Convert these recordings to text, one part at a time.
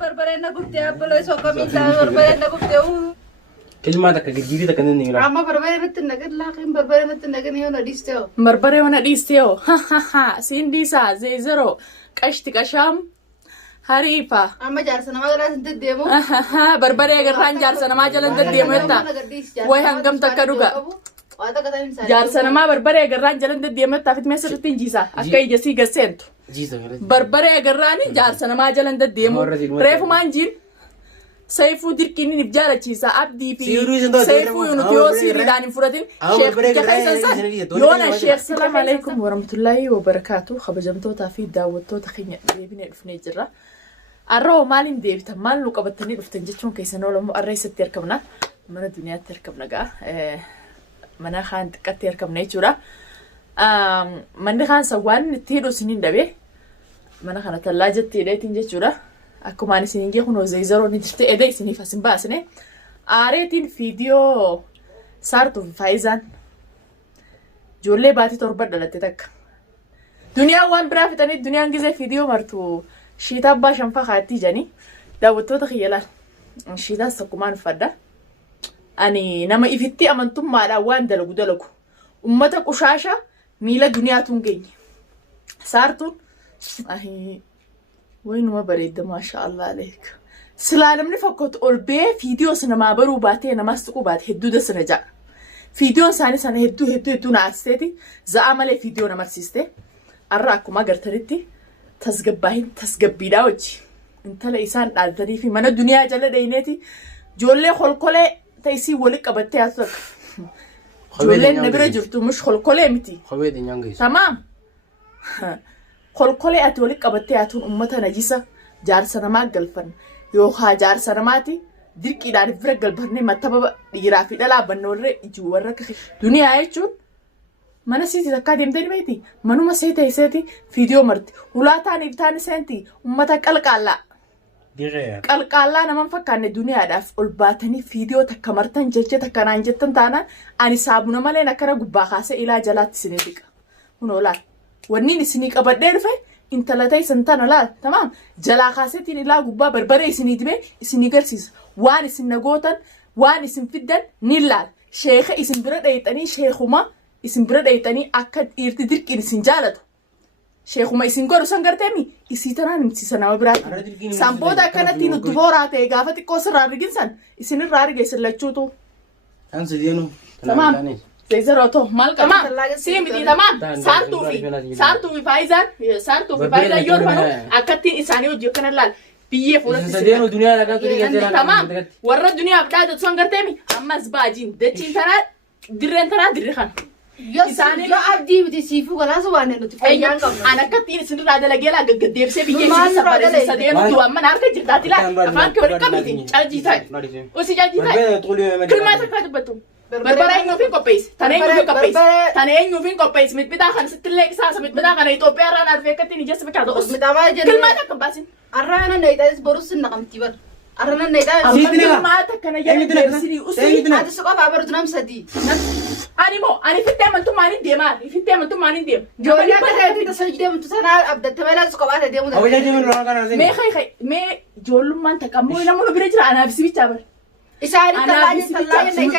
بربرنا قلت يا بلا سوق ميتا بربرنا قلت كلماتك جديدة ده كان نيرا عم بربرنا تنقد لكن بربرنا تنقد هنا ديستو بربري وانا ديستيو ها سين ديسا زي زرو كشت كشام هريفة أما جارسنا ما قدرت تديمو بربري قران جارسنا ما جلن تديمو يتا وي هنقم تكروغا جارسنا ما بربري قران جلن تديمو يتا فيت ميسر تنجيسا أكاي جسي قسنتو بربري قراني جارسنا ما جلن تديمو ريفو مانجين سيفو ديركيني نبجارة تشيسا أبدي في سيفو يونتيو سيري داني فراتين شيخ كخيسا يونا الشيخ السلام عليكم ورحمة الله وبركاته خبجمتو تافي داوتو تخيني ديبيني الفني جرا الرو مالين ديبتا مال لو قبتني دفتنجتشون كيسانو لمو الرئيس تيركبنا من الدنيا تيركبنا قا منا خان تكا تيركبنا يجورا من خان سوان تيرو سنين دبي من خان تلاجة تيريتين جيجورا akkuma ani isin injii kunoo zeezaroon jirte eda isiniif asin baasne aareetiin fiidiyoo saartuu fi faayizaan ijoollee baatii torba dhalatte takka duniyaan waan biraa fixanii duniyaan gizee fiidiyoo martu shiitaa abbaa shanfaa kaattii janii daawwattoota kiyyalaan shiitaas takkumaan uffadha ani nama ifitti amantummaadhaan waan dalagu ummata qushaasha miila duniyaatuun geenye saartuun وينما بريد ما شاء الله عليك سلالم نفكت أولبي فيديو سنة ما برو باتي أنا ما استقو بات هدو ده سنة جا فيديو سنة هدو نعستي زعمل فيديو نمرسيستي أراكو ما قرتريتي تسقبي داوجي انت لإنسان عالتني في من الدنيا جل دينيتي جولي خلقولي تيسي ولك أبتي أتلك جولي نبرا جرتو مش خلقولي متي تمام kolkolee ati walitti qabattee atuun uummata najisa jaarsa namaa galfan yookaan jaarsa namaati dirqiidhaan bira galfannee mattaba dhiiraa fi dhalaa bannoorree ijuu warra duniyaa jechuun mana siiti takkaa deemtee dhibeeti manuma seeti fiidiyoo marti hulaataan ibtaan seenti uummata qalqaallaa naman fakkaanne duniyaadhaaf ol baatanii fiidiyoo takka martan jecha takka naan jettan taanaan ani saabuna malee akkana gubbaa kaasee ilaa jalaatti isinii dhiqa kunoo laal ونين سني قبض درفه انت لا تيسن تانا لا تمام جلا خاصتين لا غبا بربره سني دبي سني غرسيس وان سن نغوتن وان سن فدن نيلال شيخ اسم برد ايتني شيخوما اسم برد ايتني اكد يرتدرك ان سنجالت شيخوما اسم غورو سنغرتمي اسيتنا نمسي سنا برات سامبودا كانت نو دبوراتي غافتي كوسر رارغينسن اسن رارغيس لچوتو انس دينو تمام زيزروتو مال تمام سيمدي تمام سارتو في فايزان يور فانو اكتين اساني وجو كان لال بيه فورس سدينو دنيا لا كاتو تمام ور الدنيا بتاعت سونغرتمي اما زباجين دتين ترى درين ترى درخان اساني لا ابدي بدي سيفو خلاص وانا نتفايان انا كتين سن راده لجيلا قديب سي بيه سبار سدينو تو اما نارك جرتاتي لا افان كوري كميتي جاجي تاي وسي جاجي تاي كل ما تكاتبتو بربرين نوفين كوبيس تانين نوفين كوبيس متبدا خان ستلك ساس متبدا خان إثيوبيا رانا رفيقتي نجس بكادو أس كل ما تكن باسين أرانا نيدا بروس النقمتي بر أرانا نيدا كل ما تكن يا سيدي أسي هذا سقف عبر دنام سدي أنا في التامن تو ماني ديمان في التامن تو ماني ديم جوري كده تسجد من تسنا أبدا تبلا سقف هذا ديمو أو جاي من رونا كنا مي خي مي جول من تكمل لا مو بريجر أنا في سبيت عبر إساني تلاجة نيجا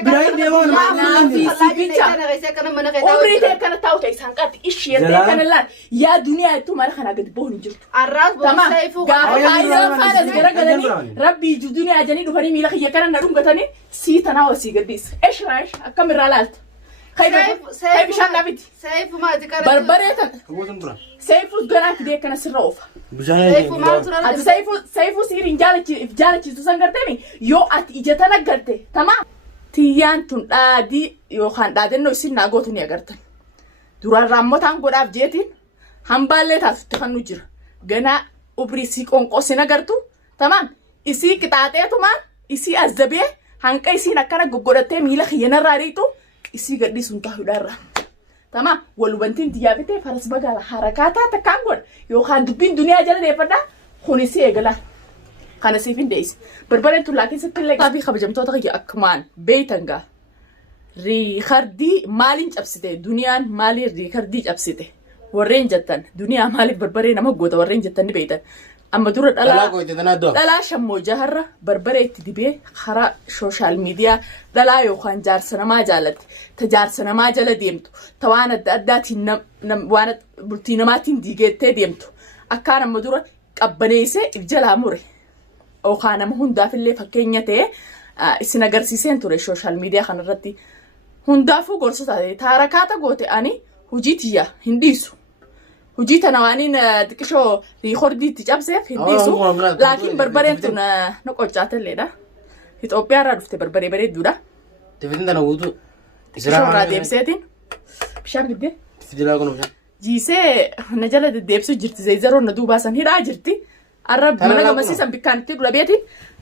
أمريكا كانت تاوت إسان كات إيش يتكلم لا يا دنيا تو ما لخنا قد بون جرت الراس بوسيفو قاعد فارس جرقلني ربي جدوني أجاني دفري ميلا خي كنا نروم قتني سيتنا وسيقديس إيش رايش أكمل رالات خايف شان نبيتي سيفو ما تكرر بربريتك سيفو جرانك ده كنا سروفا سيفو ما ترى سيفو سيرين جالتي تسانغرتني يو أت إجتنا قرتي تمام تيان تون دي يو خان دادن نو سين ناقوتني أقرتن دوران راموتان قداف جيتين همبالي تخنو جر غنا أبريسيك أنقوسينا قرتو تمام إسي كتاتي تمان إسي أزدبيه هنكا إسي نكنا قدرتي ميلا خينا راريتو إسي قدي سنتهو دارا تمام والبنتين ديابتي فرس بقى حركاتها تكانغول يو خان دبين دنيا جل دي فدا خونيسي اغلا خان سيفين ديس بربرن تلاكي ستلك ابي خبجمتو تغي اكمان بيتنغا ري خردي مالين جبسته دنيان مالي ري خردي جبسته warreen jettan duniyaa maaliif barbaree nama goota warreen jettan ni beektan. Amma dura dhalaa shammoo jaharra barbaree itti dibee karaa sooshaal miidiyaa dhalaa yookaan jaarsa namaa jaallatti. Ta jaarsa namaa jala deemtu. Ta waan adda addaatiin waan bultii namaatiin diigeettee deemtu. Akkaan amma dura qabbaneessee if jalaa mure. Yookaan nama hundaafillee fakkeenya ta'ee isin agarsiiseen ture sooshaal miidiyaa kanarratti. Hundaafuu gorsa taate taarakaata goote ani hojii tiyya hin dhiisu. Hojii tana waaniin xiqqishoo riikordiitti cabseef hin dhiisu. Laakiin barbareen tun na qoccaatelleedha. Itoophiyaa irraa dhufte barbaree bareedduudha. Teeffatiin tana guutuu. Xiqqishoo irraa deebiseetiin. Bishaan biddee. Fidilaa kun bishaan. Jiisee na jala deddeebisuu jirti. Zeezaroon na duubaasan hidhaa jirti. Arra mana gamasiisan bikkaan itti dura beeti.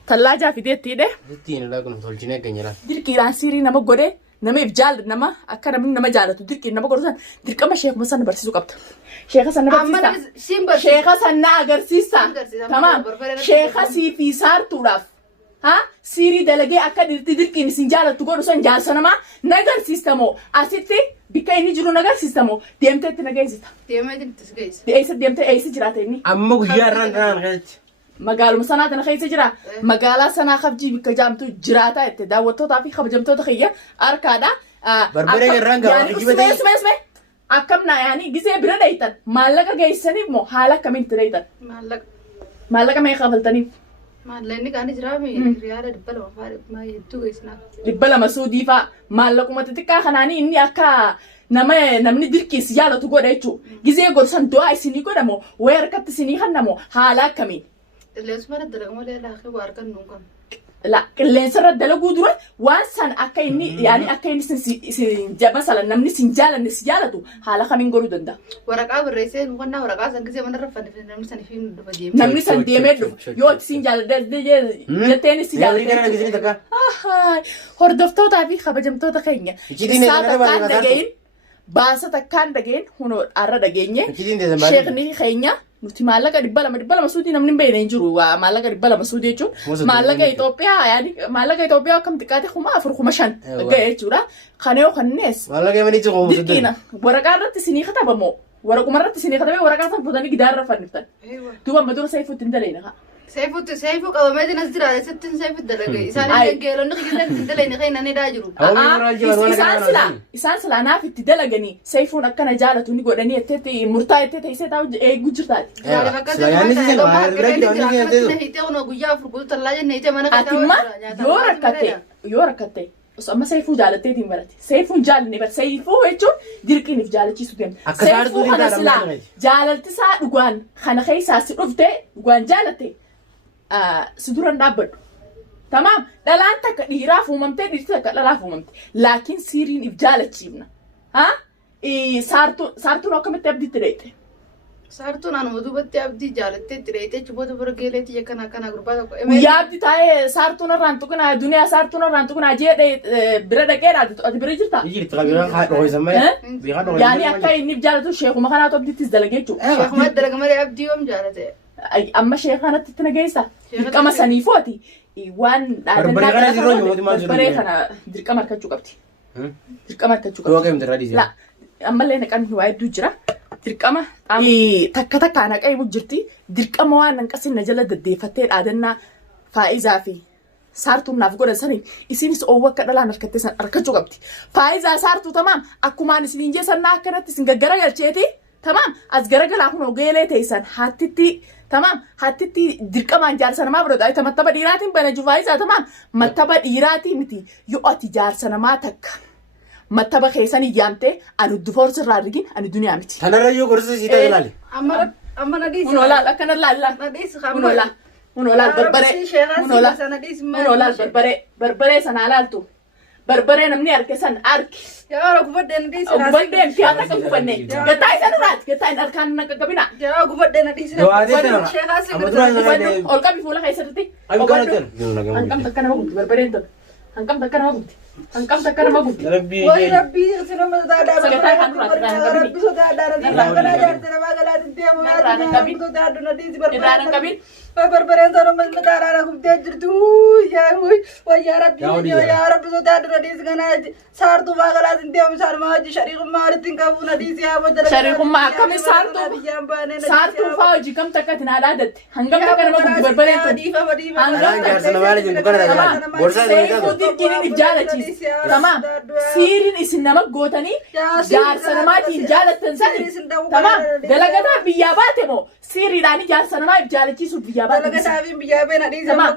Tallaajaa fideetti hidhe. Ittiin hidhaa kun tolchinee keenyadha. Dirqiidhaan siirii nama godhee. Nama if jaalladhu nama akka namni nama jaallatu dirqiin nama godhusan dirqama sheekuma sana barsiisuu qabda. Sheeka sana barsiisa. Sheeka sana agarsiisa. Tamaam. Sheeka siifi saartuudhaaf. Siirii dalagee akka dirqiin isin jaallattu godhu san jaalsa namaa nagarsiistamoo asitti bikka inni jiru nagarsiistamoo deemteetti nageessita. Deemtee eessa jiraata inni? Amma guyyaa irraan kanaan keessatti. Magaaluma sanaa tana keessa jira. Magaalaa sanaa kabjii bikka jaamtu jiraata itti daawwattootaa fi kabajamtoota kiyya harkaadha. Barbaree irraan gabaa. Akkamna yaani gisee bira dheeytan maallaqa geessaniif moo haala akkamiin itti dheeytan? Maallaqa meeqa kafaltaniif? Maallaqni kaani jiraami riyaala 200 fa'aa hedduu geessinaaf. 200 suudii fa'aa maallaquma xixiqqaa kanaanii inni akka namni dirqiis jaallatu godha jechuudha. Gisee gorsan du'aa isinii godhamoo wayii harkatti isinii hannamoo haala akkamiin? Qilleensa irra dalaguu malee laafee waa argan nuun kan. Qilleensa irra dalaguu dura waan san akka inni yaani akka inni sin jabasala namni sin jaalanne si jaalatu haala kamiin godhuu danda'a. Waraqaa barreessee nuqannaa waraqaa san gisee manarra fannifne namni san fi dhufa deemee. Namni san deemee dhufa yoo sin jaaladde jetteen si jaaladde. Hordoftootaa fi kabajamtoota keenya. Isaa takkaan dhaga'in baasa takkaan dhaga'in hunoo arra dhageenye. Sheekni keenya. Nuti maallaqa 200 suudii namni hin beekne hin jiru. Maallaqa 200 suudii jechuun maallaqa Itoophiyaa yaani maallaqa Itoophiyaa akkam xiqqaate 4,500 ga'e jechuudha. Kana yoo kannees. Maallaqa yemanii jiru. Dirqiina waraqaa irratti isinii katabamoo waraquma irratti isinii katabee waraqaa san fuutanii gidaarra fanniftan. Duuba amma dura seefuutti hin dalayna. Seefuu qabamee jinas jira eessatti seefuu dalagee isaan geelonni qilleensatti hin dalayne keenan hidhaa jiru. Isaan silaa naaf itti dalaganii seefuun akkana jaalatu ni godhanii etteetti murtaa ettee teessee taa'u eeguu jirtaati. Atimma yoo rakkatte amma seefuu jaalatteetiin barate seefuun jaalanne barate seefuu jechuun dirqiiniif jaalachiisu deemte. Seefuu kana silaa jaalaltisaa dhugaan kana keessaa si dhufte dhugaan jaalatte. Si duran dhaabbadhu. Tamaam dhalaan takka dhiiraaf uumamtee dhiirti takka dhalaaf uumamte. Laakiin siiriin if jaalachiifna. Saartuun akkamitti abdiitti dheeyte? Saartuun anuma duubatti abdii jaalatteetti dheeyte chuboota bira geeleetti yakkanaa akkanaa gurbaa tokko. Guyyaa abdii taa'ee saartuun irraan tuqinaa duniyaa saartuun irraan tuqinaa jee bira dhaqeedha ati bira jirta? Jirti qabira dhohisamee. Yaani akka inni if jaalatu sheekuma kanaatu abdiittis dalagee jechuudha. Sheekuma dalaga malee abdii yoom jaalate? Amma sheekanatti itti nageessa. Dirqama saniifooti. Waan barbaree kana dirqama harkachuu qabdi. Dirqama harkachuu qabdi. Ammallee naqamni waa hedduu jira. Dirqama takka takkaan haqa'imu jirti. Dirqama waan hanqasin na jala deddeeffattee dhaadannaa faayizaa fi saartuun naaf godhan saniin isinis oowwa akka dhalaan harkattee san harkachuu qabdi. Faayizaa saartuu tamaam akkumaan isiniin jeesannaa akkanatti isin gaggaragalcheeti. Tamaam as garagalaa kun ogeelee teessan hattitti tamaam hattitti dirqamaan jaarsa namaa bira ta'e mattaba dhiiraatiin bana jufaayisaa tamaam mattaba dhiiraatii miti yoo ati jaarsa namaa takka mattaba keessan iyyaamtee ani dufoorsa irraa argin ani duniyaa miti. Kanarra yoo gorsa sii ta'e ilaali. Amma nadhiis. Unoolaal akkana laalla. Nadhiis Unoolaal. Unoolaal barbaree. Unoolaal barbaree sana laaltu. Barbaree namni arge san arge. Yaa gubadde nadhiis. Gubadde kiyaata kan gubannee. Gataa isa nuraati. Gataa hin harkaan na qaqqabina. Yaa gubadde nadhiis. Ol qabi fuula keessatti. Hanqam takka nama gubdi barbareen tokko. Hanqam takka nama gubdi. هنقم تكنا ما قلت ربي وي ربي سنما دادا سكتاي خانو راتنا ربي سو دادا دادا جارتنا ما قالت ديم يا دادا نديس إدرانا كبير بربرين صاروا من مدارنا كم تجرتو يا وي يا ربي يا ربي سو دادا نديس كنا صارتو ما قالت ديم صار ما شريك ما رتين كابو نديس يا بدر شريك ما كم صارتو فاوجي كم تكتنا على عدد هنقم تكنا ما قلت بربرين Karang jarsana maali jentu kana dalan. Borsa ni سيفو kato. تركيني نجالة تيس تمام سيرين إسنما قوتني جارسنا ما تنجالة تنسني تمام دلقتها بياباتي مو سيري داني جارسنا ما يبجالة تيسو بياباتي دلقتها بيابين نديس تمام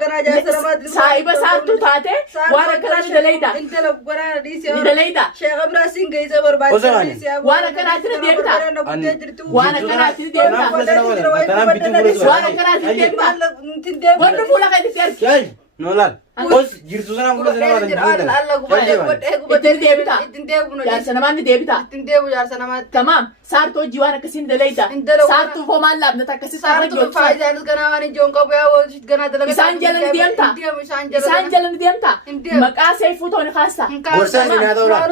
سايبا سارتو تاتي وانا كراني دليدا انت لو قرا نديس يا دليدا شيخ ابراهيم جايزه برباد وانا كراني ديبتا وانا كراني ديبتا وانا كراني ديبتا وانا فولا قاعد تيرك Kyai, nolal. Bos jirtu sana kula sana إتن ديبتا جارسنا ما نديبتا تمام سارتو جوانا كسين دليدا سارتو فومان لابنا تكسي سارتو إسان جلن ديمتا إسان جلن ديمتا مكا سيفو توني خاصة Borsa ni na dora.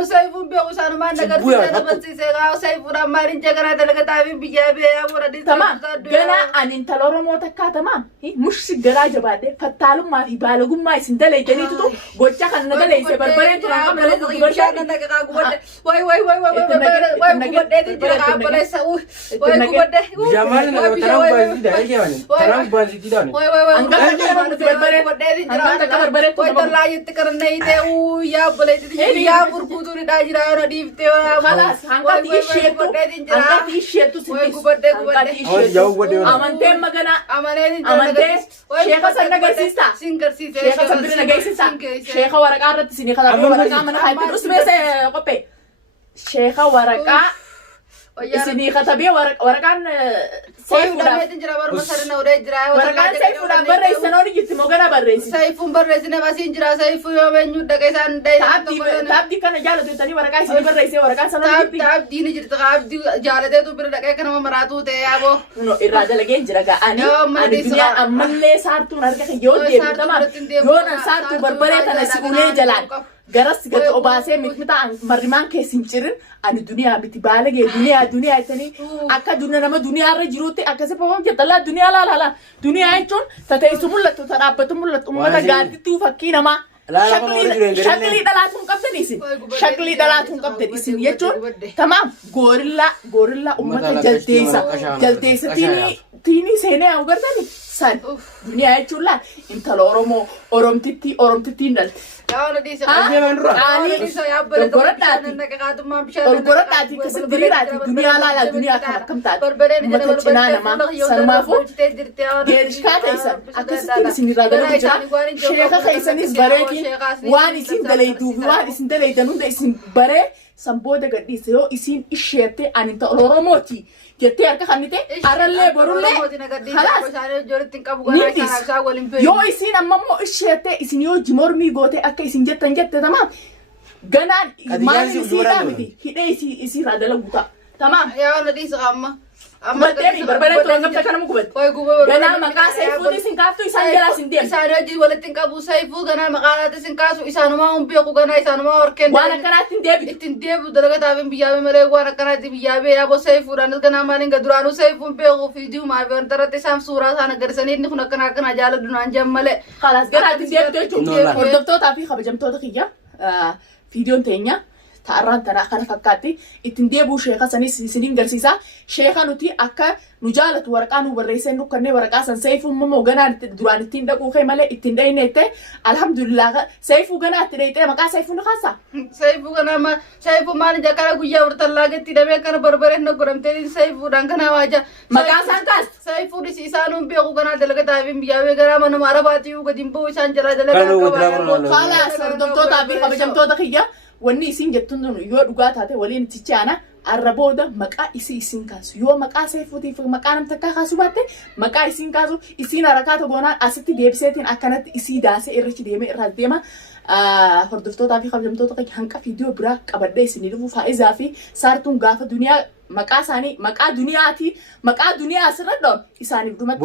تمام جنا أن انت لورو موتكا تمام مش جراجة بعد فتالو ما في بالغو ما يسندلي جني تدو غوچا كان ندلي سبربرين تران كم لو غبرشان Jamal na tarang bazi dah ni mana? Tarang bazi tidak ni. خلاص هنقا تيشيتو هنقا تيشيتو Jauh buat dia. أمانتين مجانا أمانتين شيخة سنة جيسيستا شيخة سنة جيسيستا شيخة ورقة رت سني خلاص ورقة من هاي بس بس قبي شيخة ورقة سني خطبي ورقة سيف ورقة سيف ولا برا السنوري جت مجانا برا تابدي كان جالو تاني ورقة سني برا يسي ورقة سنوري no irada lagi jiraga ani dunia amalle sartu narga yode tamam yona sartu barbare kana sigune jalan garas gat obase mitmita mariman ke sinchirin ani dunia biti balage dunia tani akka dunia nama dunia arra jirote akka se pawam jatala dunia la dunia aichon tatay sumulla to tarabatumul ummata gadi tu fakina ma شكلي دلاتهم قبضن إسن شكلي دلاتهم قبضن إسن يجون تمام غوريلا أمتا جلتيسة تيني سيني أو قردني سن دنيا يجولا انت الأورمتي نلت القرطاتي كسدريراتي دنيا لا دنيا كم تات متجنانا ما سنمافو ديرشكاتا إسن أكسدين سنرادنا شيخة خيسان إسباريكي وان إسن دليدنون دا إسن باري سنبودا قديس يو إسن إشيتي أن انت الأورموتي جتي أركا خانيتي أرالي برولي خلاص نيتيس يو إسين أمامو إشيتي إسين يو جمور ميغوتي أكا إسين جتن تمام غنان ماني إسين دامتي هيدا إسين رادا لغوتا تمام Matemi berbeda tuh anggap cakap kamu kubet. Gana maka saifu di singkatu isan jelas sendiri. Isan aja walaupun tingkabu saifu gana maka ada singkasu isan mau umpi aku gana isan mau orken. Wana kana tindebi. Tindebi dalaga tapi biaya mereka wana kana biaya ya bos saifu dan gana maling gaduranu saifu umpi aku video ma antara tesam surah sana garisani ini kuna kana jalan dunan jam male. Kalas gana tindebi tuh cuma. Ordok tuh tapi kabajam tuh kiya video tenya. تعرّنت أنا أخنا فكّاتي التنديبو شيخة سنين قرسيسا شيخة نتي أكا نجالة ورقانو بالرئيسين نكرني ورقاسا سيفو ممو غنا دران التندقو خيمالي التندين نيتي الحمد لله سيفو غنا تريتي مكا سيفو نخاسا سيفو ما نجاكرا قويا ورطلاقة تدامي كان بربرين نقرم تدين سيفو رانكنا واجا مكا سانكاس سيفو رسيسانو بيقو غنا دلقة تابين بياوي غنا من مارباتيو قديمبو إسان جرا دلقة خلاص ردمتو تابي خبجمتو دخيا wanni isin jettun yoo dhugaa taate waliin tichaana arrabooda maqaa isin kaasu yoo maqaa saifuutiif maqaa nam takkaa kaasu baatte maqaa isin kaasu isin harakaata goonaan asitti deebiseetiin akkanatti isii daasee irrachi deeme irraa deema hordoftootaa fi kabajamtoota kan hanqa fiidiyoo biraa qabadhee isinii dhufu faa'izaa fi saartuun gaafa duniyaa maqaa isaanii maqaa duniyaati maqaa duniyaa asirra dhoon isaaniif dhumatti